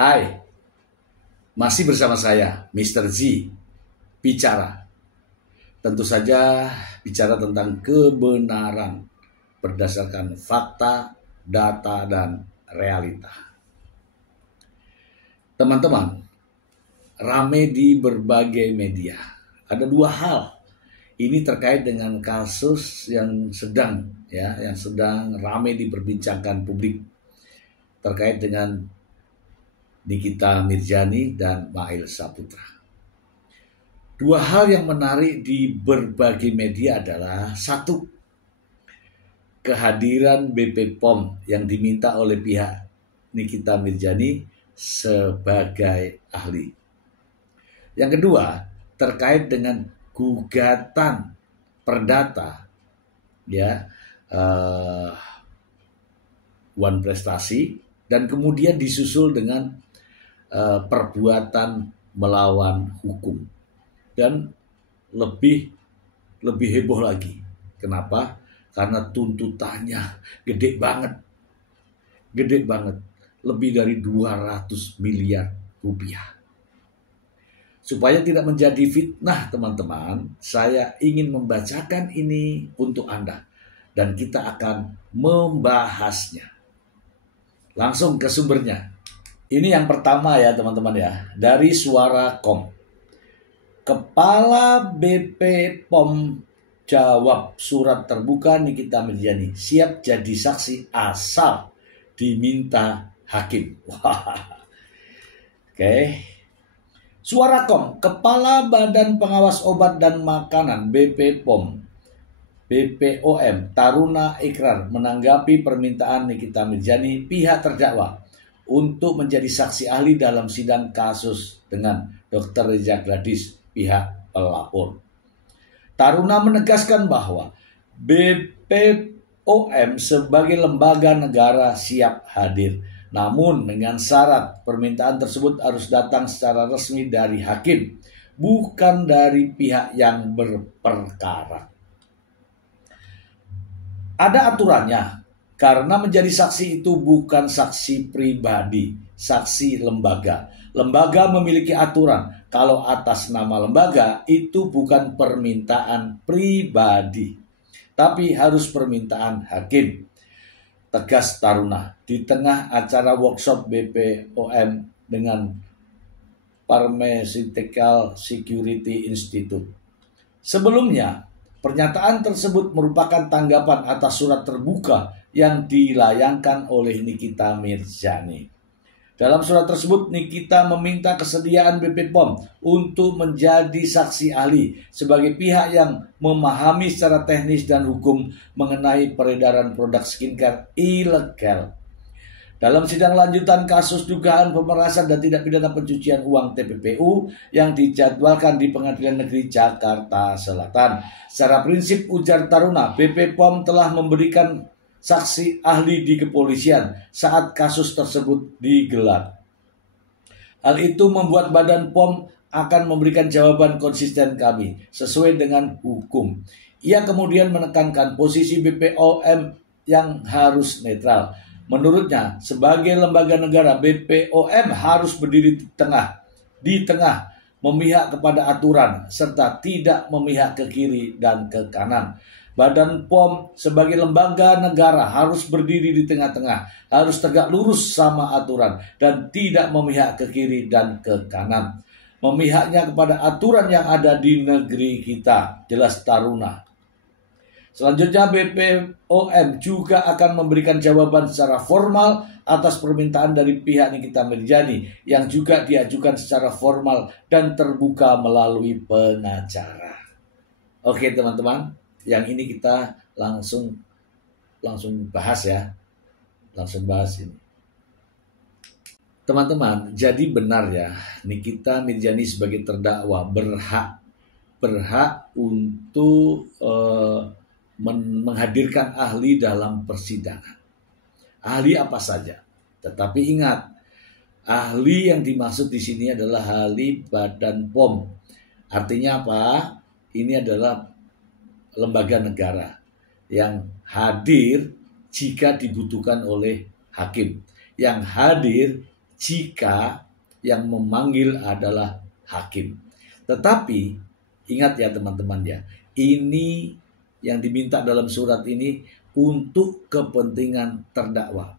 Hai, masih bersama saya, Mr. Z, bicara. Tentu saja bicara tentang kebenaran berdasarkan fakta, data, dan realita. Teman-teman, rame di berbagai media. Ada dua hal. Ini terkait dengan kasus yang sedang rame diperbincangkan publik terkait dengan Nikita Mirzani dan Mail Saputra. Dua hal yang menarik di berbagai media adalah satu, kehadiran BP POM yang diminta oleh pihak Nikita Mirzani sebagai ahli. Yang kedua, terkait dengan gugatan perdata Wan Prestasi, dan kemudian disusul dengan perbuatan melawan hukum. Dan lebih heboh lagi. Kenapa? Karena tuntutannya gede banget. Lebih dari 200 miliar rupiah. Supaya tidak menjadi fitnah, teman-teman, saya ingin membacakan ini untuk Anda. Dan kita akan membahasnya. Langsung ke sumbernya. Ini yang pertama ya teman-teman ya, dari Suara.com. Kepala BP POM jawab surat terbuka Nikita Mirzani, siap jadi saksi asal diminta hakim. Oke. Suara.com, Kepala Badan Pengawas Obat dan Makanan BP POM BPOM Taruna Ikrar menanggapi permintaan Nikita Mirzani pihak terdakwa untuk menjadi saksi ahli dalam sidang kasus dengan Dr. Reza Gladys pihak pelapor. Taruna menegaskan bahwa BPOM sebagai lembaga negara siap hadir. Namun dengan syarat permintaan tersebut harus datang secara resmi dari hakim, bukan dari pihak yang berperkara. Ada aturannya. Karena menjadi saksi itu bukan saksi pribadi, saksi lembaga. Lembaga memiliki aturan. Kalau atas nama lembaga itu bukan permintaan pribadi, tapi harus permintaan hakim. Tegas Taruna di tengah acara workshop BPOM dengan Pharmaceutical Security Institute. Sebelumnya, pernyataan tersebut merupakan tanggapan atas surat terbuka yang dilayangkan oleh Nikita Mirzani. Dalam surat tersebut, Nikita meminta kesediaan BP POM untuk menjadi saksi ahli sebagai pihak yang memahami secara teknis dan hukum mengenai peredaran produk skincare ilegal. Dalam sidang lanjutan kasus dugaan pemerasan dan tindak pidana pencucian uang TPPU yang dijadwalkan di Pengadilan Negeri Jakarta Selatan. Secara prinsip, ujar Taruna, BP POM telah memberikan saksi ahli di kepolisian saat kasus tersebut digelar. Hal itu membuat Badan POM akan memberikan jawaban konsisten kami sesuai dengan hukum. Ia kemudian menekankan posisi BPOM yang harus netral. Menurutnya, sebagai lembaga negara, BPOM harus berdiri di tengah, memihak kepada aturan, serta tidak memihak ke kiri dan ke kanan. Badan POM sebagai lembaga negara harus berdiri di tengah-tengah, harus tegak lurus sama aturan, dan tidak memihak ke kiri dan ke kanan. Memihaknya kepada aturan yang ada di negeri kita, jelas Taruna. Selanjutnya, BPOM juga akan memberikan jawaban secara formal atas permintaan dari pihak Nikita Mirzani yang juga diajukan secara formal dan terbuka melalui pengacara. Oke teman-teman, yang ini kita langsung bahas ya. Langsung bahas ini. Teman-teman, jadi benar ya, Nikita Mirzani sebagai terdakwa berhak untuk menghadirkan ahli dalam persidangan. Ahli apa saja. Tetapi ingat, ahli yang dimaksud di sini adalah ahli Badan POM. Artinya apa? Ini adalah lembaga negara yang hadir jika dibutuhkan oleh hakim, yang hadir jika yang memanggil adalah hakim. Tetapi ingat ya teman-teman ya, ini yang diminta dalam surat ini untuk kepentingan terdakwa.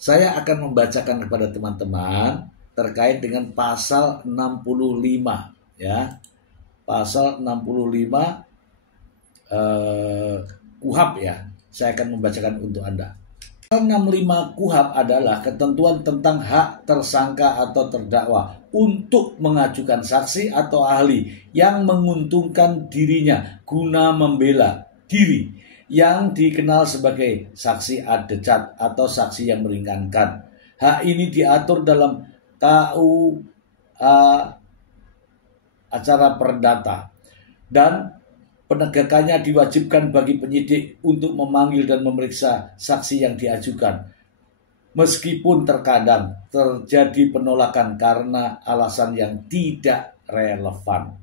Saya akan membacakan kepada teman-teman terkait dengan pasal 65 ya. Pasal 65 KUHP ya. Saya akan membacakan untuk Anda. Pasal 65 KUHP adalah ketentuan tentang hak tersangka atau terdakwa untuk mengajukan saksi atau ahli yang menguntungkan dirinya guna membela diri, yang dikenal sebagai saksi adecat atau saksi yang meringankan. Hak ini diatur dalam KUA acara perdata, dan penegakannya diwajibkan bagi penyidik untuk memanggil dan memeriksa saksi yang diajukan, meskipun terkadang terjadi penolakan karena alasan yang tidak relevan.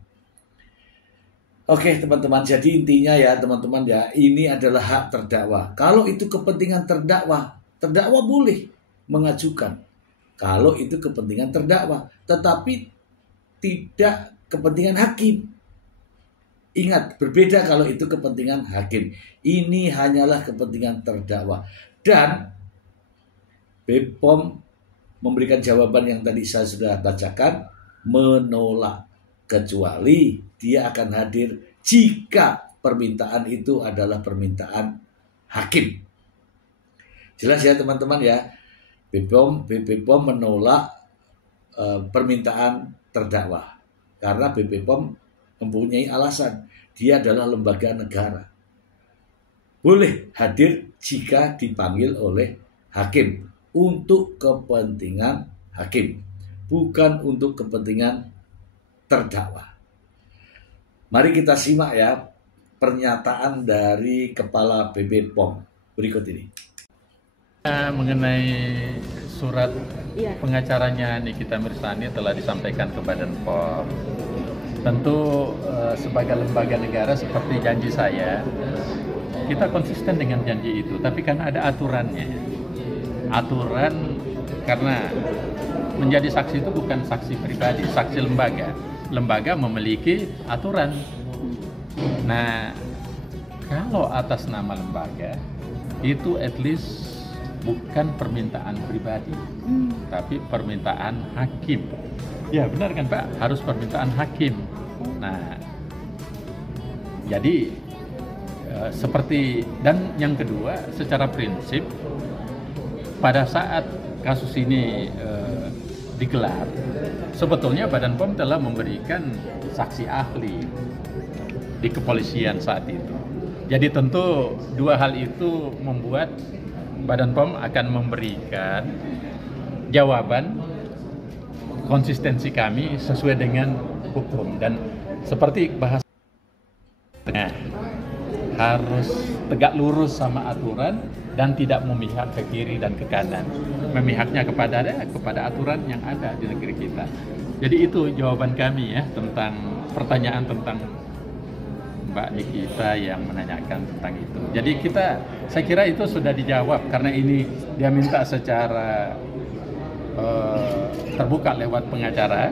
Oke teman-teman, jadi intinya ya teman-teman ya, ini adalah hak terdakwa. Kalau itu kepentingan terdakwa, terdakwa boleh mengajukan. Kalau itu kepentingan terdakwa, tetapi tidak kepentingan hakim. Ingat, berbeda kalau itu kepentingan hakim. Ini hanyalah kepentingan terdakwa. Dan BPOM memberikan jawaban yang tadi saya sudah bacakan, menolak, kecuali dia akan hadir jika permintaan itu adalah permintaan hakim. Jelas ya teman-teman ya, BPOM menolak permintaan terdakwa karena BPOM mempunyai alasan, dia adalah lembaga negara, boleh hadir jika dipanggil oleh hakim untuk kepentingan hakim, bukan untuk kepentingan terdakwa. Mari kita simak ya pernyataan dari Kepala BPOM berikut ini. Mengenai surat pengacaranya Nikita Mirzani telah disampaikan ke Badan POM. Tentu sebagai lembaga negara seperti janji saya, kita konsisten dengan janji itu, tapi kan ada aturannya. Aturan, karena menjadi saksi itu bukan saksi pribadi, saksi lembaga. Lembaga memiliki aturan. Nah, kalau atas nama lembaga, itu at least bukan permintaan pribadi, tapi permintaan hakim. Ya benar kan Pak, harus permintaan hakim. Nah, jadi seperti, dan yang kedua, secara prinsip pada saat kasus ini digelar, sebetulnya Badan POM telah memberikan saksi ahli di kepolisian saat itu. Jadi tentu dua hal itu membuat Badan POM akan memberikan jawaban konsistensi kami sesuai dengan hukum, dan seperti bahasa harus tegak lurus sama aturan dan tidak memihak ke kiri dan ke kanan, memihaknya kepada aturan yang ada di negeri kita. Jadi itu jawaban kami ya tentang pertanyaan tentang Mbak Nikita yang menanyakan tentang itu. Jadi saya kira itu sudah dijawab, karena ini dia minta secara terbuka lewat pengacara.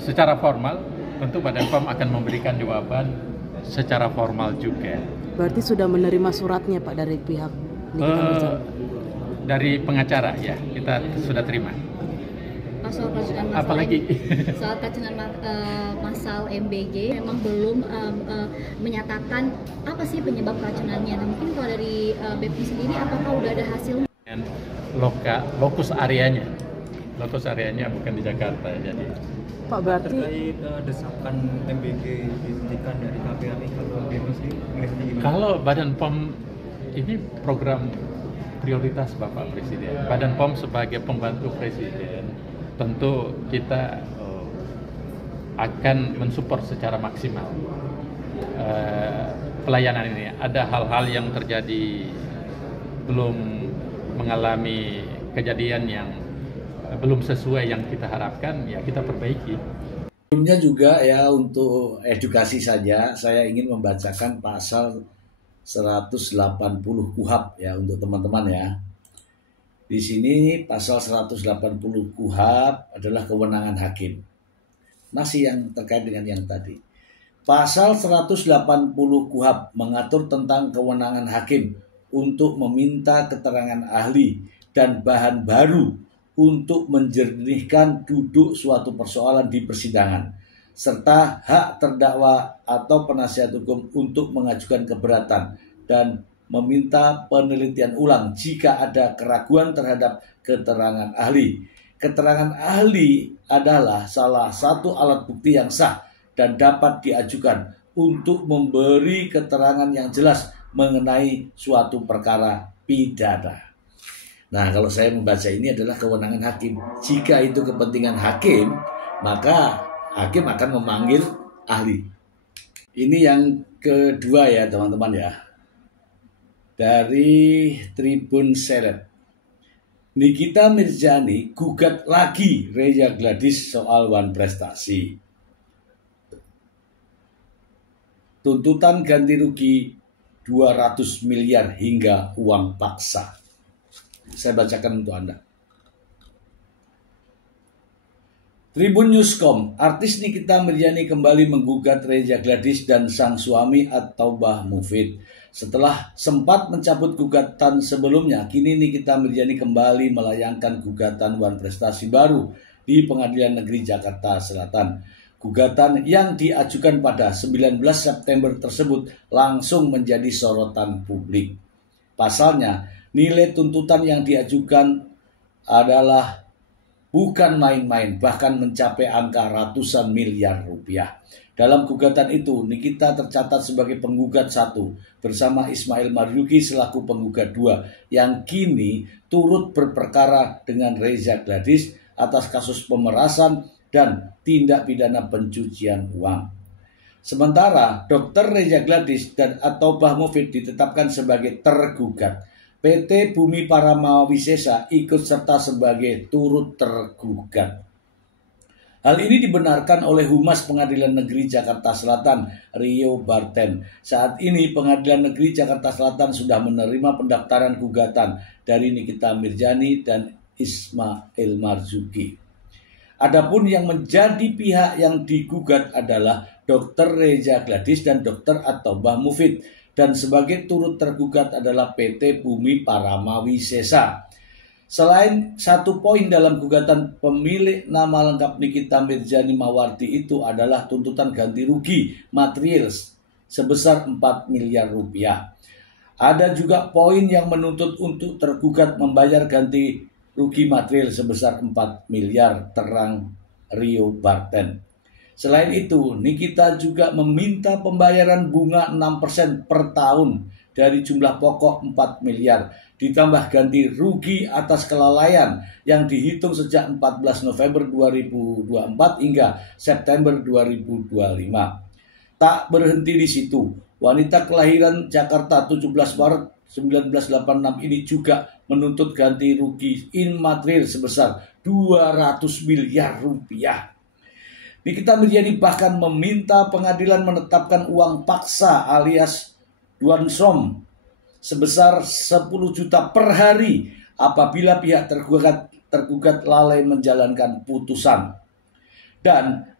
Secara formal tentu Badan POM akan memberikan jawaban secara formal juga. Berarti sudah menerima suratnya Pak dari pihak Nikita Mirzani? Dari pengacara ya, kita sudah terima. Soal keracunan Apalagi soal keracunan massal MBG memang belum menyatakan apa sih penyebab keracunannya. Nah, mungkin kalau dari BPOM sendiri, apakah udah ada hasilnya? Lokus areanya bukan di Jakarta, jadi Pak berarti terkait desakan MBG dihentikan dari KPAI, kalau BPOM sih melihatnya gimana? kalau Badan POM ini program prioritas Bapak Presiden. Badan POM sebagai pembantu Presiden, tentu kita akan mensupport secara maksimal pelayanan ini. Ada hal-hal yang terjadi belum mengalami kejadian yang belum sesuai yang kita harapkan, ya kita perbaiki. Sebelumnya juga ya, untuk edukasi saja, saya ingin membacakan pasal 180 KUHP ya untuk teman-teman ya. Di sini pasal 180 KUHP adalah kewenangan hakim. Masih yang terkait dengan yang tadi. Pasal 180 KUHP mengatur tentang kewenangan hakim untuk meminta keterangan ahli dan bahan baru untuk menjernihkan duduk suatu persoalan di persidangan, serta hak terdakwa atau penasihat hukum untuk mengajukan keberatan dan meminta penelitian ulang jika ada keraguan terhadap keterangan ahli. Keterangan ahli adalah salah satu alat bukti yang sah dan dapat diajukan untuk memberi keterangan yang jelas mengenai suatu perkara pidana. Nah, kalau saya membaca ini adalah kewenangan hakim. Jika itu kepentingan hakim, maka hakim akan memanggil ahli. Ini yang kedua ya teman-teman ya. Dari Tribun Seret. Nikita Mirzani gugat lagi Reza Gladys soal wan prestasi. Tuntutan ganti rugi 200 miliar hingga uang paksa. Saya bacakan untuk Anda. Tribun Newscom, artis Nikita Mirzani kembali menggugat Reza Gladys dan sang suami At-Taubah Mufid. Setelah sempat mencabut gugatan sebelumnya, kini Nikita Mirzani kembali melayangkan gugatan wan prestasi baru di Pengadilan Negeri Jakarta Selatan. Gugatan yang diajukan pada 19 September tersebut langsung menjadi sorotan publik. Pasalnya, nilai tuntutan yang diajukan adalah bukan main-main, bahkan mencapai angka ratusan miliar rupiah. Dalam gugatan itu, Nikita tercatat sebagai penggugat 1 bersama Ismail Marzuki selaku penggugat 2 yang kini turut berperkara dengan Reza Gladys atas kasus pemerasan dan tindak pidana pencucian uang. Sementara Dr. Reza Gladys dan At-Taubah Mufid ditetapkan sebagai tergugat. PT Bumi Parama Wisesa ikut serta sebagai turut tergugat. Hal ini dibenarkan oleh Humas Pengadilan Negeri Jakarta Selatan, Rio Barten. Saat ini Pengadilan Negeri Jakarta Selatan sudah menerima pendaftaran gugatan dari Nikita Mirzani dan Ismail Marzuki. Adapun yang menjadi pihak yang digugat adalah Dr. Reza Gladys dan Dr. At-Taubah Mufid, dan sebagai turut tergugat adalah PT Bumi Parama Wisesa. Selain satu poin dalam gugatan, pemilik nama lengkap Nikita Mirzani Mawardi itu adalah tuntutan ganti rugi material sebesar 4 miliar rupiah. Ada juga poin yang menuntut untuk tergugat membayar ganti rugi material sebesar 4 miliar, terang Rio Barten. Selain itu, Nikita juga meminta pembayaran bunga 6% per tahun dari jumlah pokok 4 miliar, ditambah ganti rugi atas kelalaian yang dihitung sejak 14 November 2024 hingga September 2025. Tak berhenti di situ, wanita kelahiran Jakarta 17 Maret 1986 ini juga menuntut ganti rugi imaterial sebesar 200 miliar rupiah. Nikita Mirzani bahkan meminta pengadilan menetapkan uang paksa alias duansom sebesar 10 juta per hari apabila pihak tergugat lalai menjalankan putusan. Dan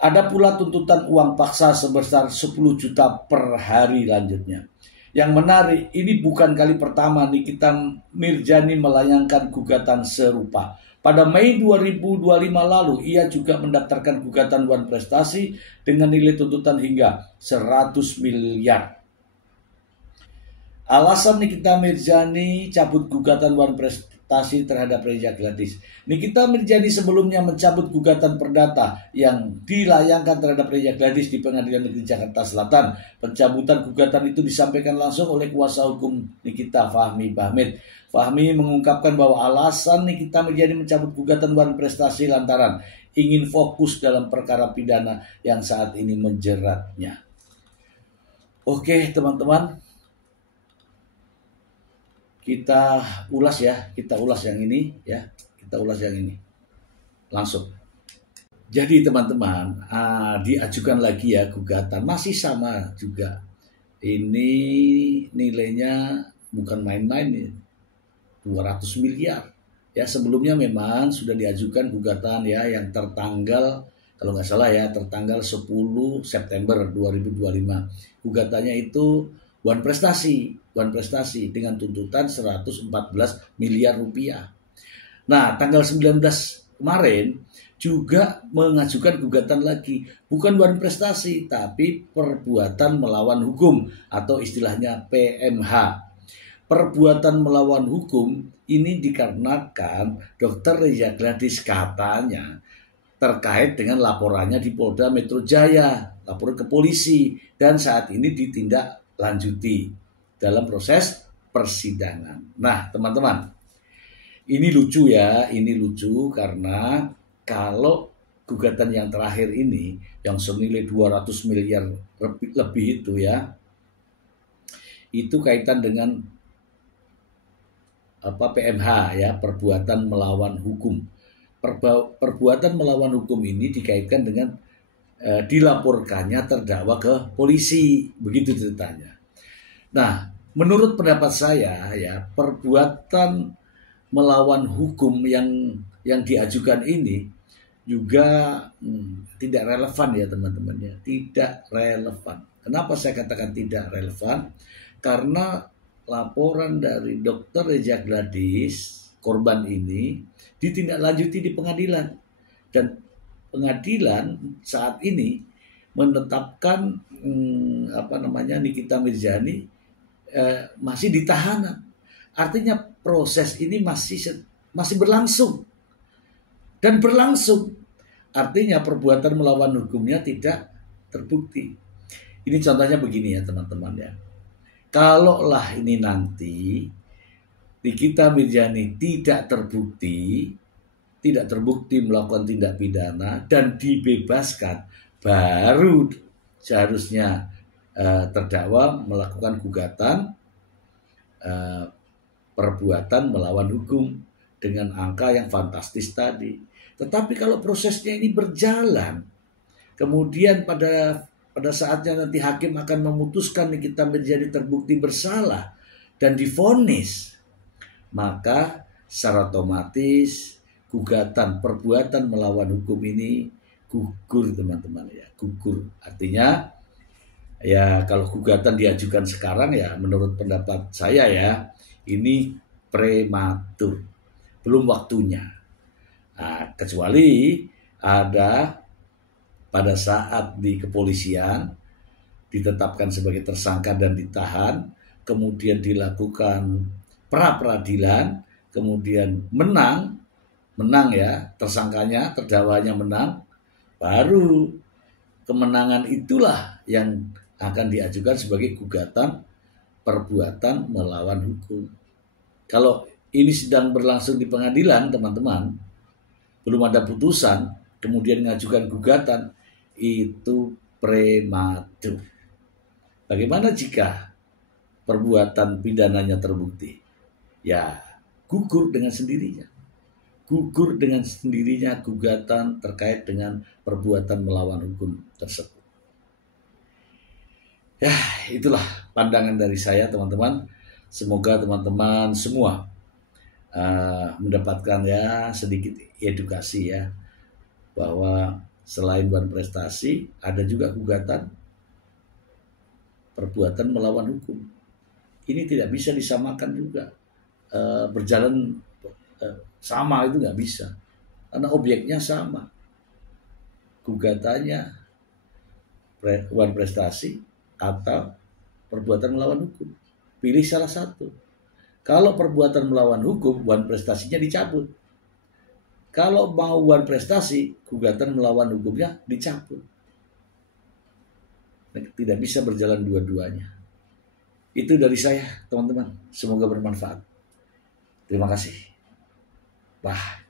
ada pula tuntutan uang paksa sebesar 10 juta per hari lanjutnya. Yang menarik, ini bukan kali pertama Nikita Mirzani melayangkan gugatan serupa. Pada Mei 2025 lalu, ia juga mendaftarkan gugatan wan prestasi dengan nilai tuntutan hingga 100 miliar. Alasan Nikita Mirzani cabut gugatan wan prestasi terhadap Reza Gladys. Nikita Mirzani sebelumnya mencabut gugatan perdata yang dilayangkan terhadap Reza Gladys di Pengadilan Negeri Jakarta Selatan. Pencabutan gugatan itu disampaikan langsung oleh kuasa hukum Nikita, Fahmi Bahmid. Fahmi mengungkapkan bahwa alasan Nikita Mirzani mencabut gugatan wan prestasi lantaran ingin fokus dalam perkara pidana yang saat ini menjeratnya. Oke teman-teman, kita ulas yang ini ya, langsung. Jadi teman-teman, diajukan lagi ya gugatan, masih sama juga. Ini nilainya bukan main-main ya. 200 miliar. Ya, sebelumnya memang sudah diajukan gugatan ya yang tertanggal, kalau nggak salah ya, tertanggal 10 September 2025. Gugatannya itu One Prestasi dengan tuntutan 114 miliar rupiah. Nah, tanggal 19 kemarin juga mengajukan gugatan lagi, bukan One Prestasi tapi perbuatan melawan hukum atau istilahnya PMH. Perbuatan melawan hukum ini dikarenakan Dr. Reza Gladys katanya terkait dengan laporannya di Polda Metro Jaya, laporan ke polisi, dan saat ini ditindaklanjuti dalam proses persidangan. Nah, teman-teman, ini lucu ya, ini lucu karena kalau gugatan yang terakhir ini yang senilai 200 miliar lebih itu ya, itu kaitan dengan PMH ya, perbuatan melawan hukum. Perbuatan melawan hukum ini dikaitkan dengan dilaporkannya terdakwa ke polisi, begitu ceritanya. Nah, menurut pendapat saya ya, perbuatan melawan hukum yang diajukan ini juga tidak relevan ya teman-teman ya, tidak relevan. Kenapa saya katakan tidak relevan? Karena laporan dari Dr. Reza Gladys, korban ini, ditindaklanjuti di pengadilan. Dan pengadilan saat ini menetapkan Nikita Mirzani masih ditahan. Artinya proses ini masih berlangsung. Dan berlangsung. Artinya perbuatan melawan hukumnya tidak terbukti. Ini contohnya begini ya teman-teman ya. Kalaulah ini nanti Nikita Mirzani tidak terbukti melakukan tindak pidana dan dibebaskan, baru seharusnya terdakwa melakukan gugatan perbuatan melawan hukum dengan angka yang fantastis tadi. Tetapi kalau prosesnya ini berjalan, kemudian pada saatnya nanti hakim akan memutuskan Nikita Mirzani terbukti bersalah dan divonis, maka secara otomatis gugatan perbuatan melawan hukum ini gugur teman-teman ya, gugur. Artinya ya kalau gugatan diajukan sekarang ya menurut pendapat saya ya ini prematur, belum waktunya. Nah, kecuali ada pada saat di kepolisian ditetapkan sebagai tersangka dan ditahan, kemudian dilakukan pra-peradilan, kemudian menang ya, tersangkanya, terdakwanya menang, baru kemenangan itulah yang akan diajukan sebagai gugatan perbuatan melawan hukum. Kalau ini sedang berlangsung di pengadilan, teman-teman, belum ada putusan, kemudian mengajukan gugatan, itu prematur. Bagaimana jika perbuatan pidananya terbukti? Ya, gugur dengan sendirinya. Gugur dengan sendirinya gugatan terkait dengan perbuatan melawan hukum tersebut. Ya, itulah pandangan dari saya teman-teman. Semoga teman-teman semua mendapatkan ya sedikit edukasi ya, bahwa selain One Prestasi ada juga gugatan perbuatan melawan hukum. Ini tidak bisa disamakan juga, berjalan sama itu nggak bisa, karena objeknya sama, gugatannya One Prestasi atau perbuatan melawan hukum. Pilih salah satu. Kalau perbuatan melawan hukum, One Prestasinya dicabut. Kalau mau One Prestasi, gugatan melawan hukumnya dicabut. Tidak bisa berjalan dua-duanya. Itu dari saya, teman-teman. Semoga bermanfaat. Terima kasih. Bye.